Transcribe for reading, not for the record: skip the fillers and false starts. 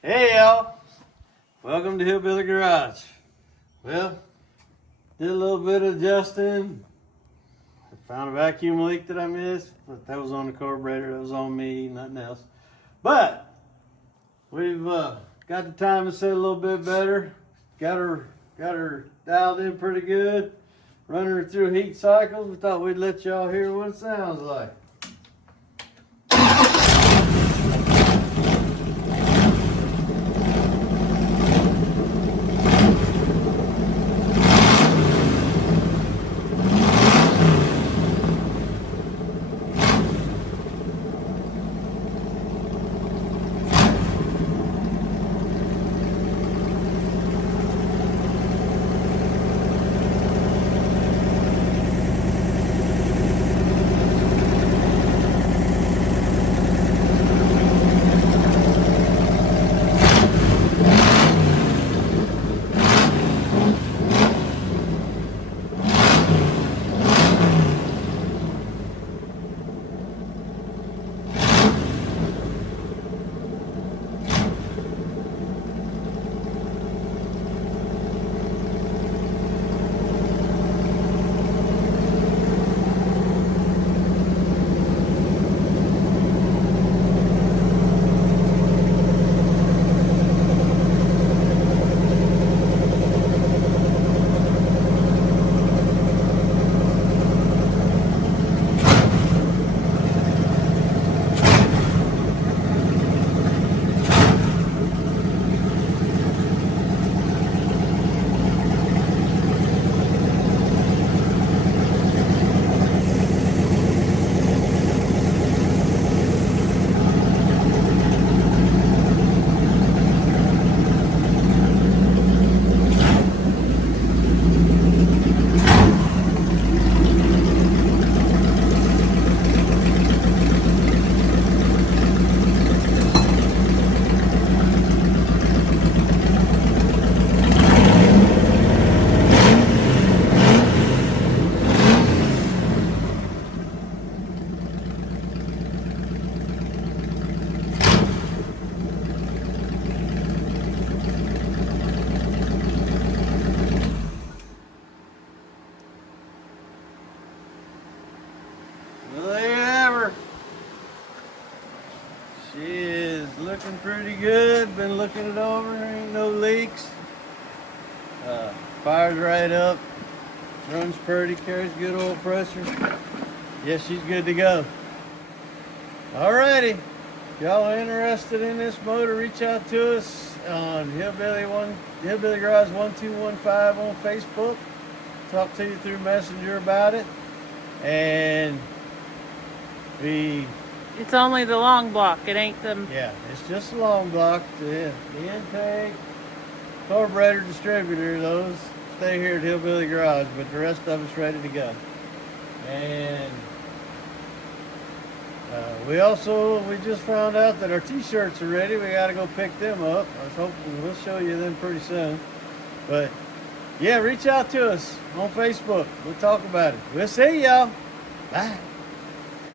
Hey y'all, welcome to Hillbilly Garage. Well, did a little bit of adjusting. I found a vacuum leak that I missed, but that was on the carburetor, that was on me, nothing else. But we've got the timing set a little bit better. Got her dialed in pretty good. Running her through heat cycles. We thought we'd let y'all hear what it sounds like. Well, there you have her. She is looking pretty good. Been looking it over. Ain't no leaks. Fires right up. Runs pretty. Carries good oil pressure. Yes, she's good to go. Alrighty. If y'all are interested in this motor, reach out to us on Hillbilly Garage 1215 on Facebook. Talk to you through Messenger about it. And it's only the long block. It ain't the... Yeah, it's just a long block. The intake, carburetor, distributor, those stay here at Hillbilly Garage, but the rest of it's ready to go. And we just found out that our t-shirts are ready. We got to go pick them up. I was hoping we'll show you them pretty soon. But yeah, reach out to us on Facebook. We'll talk about it. We'll see y'all. Bye.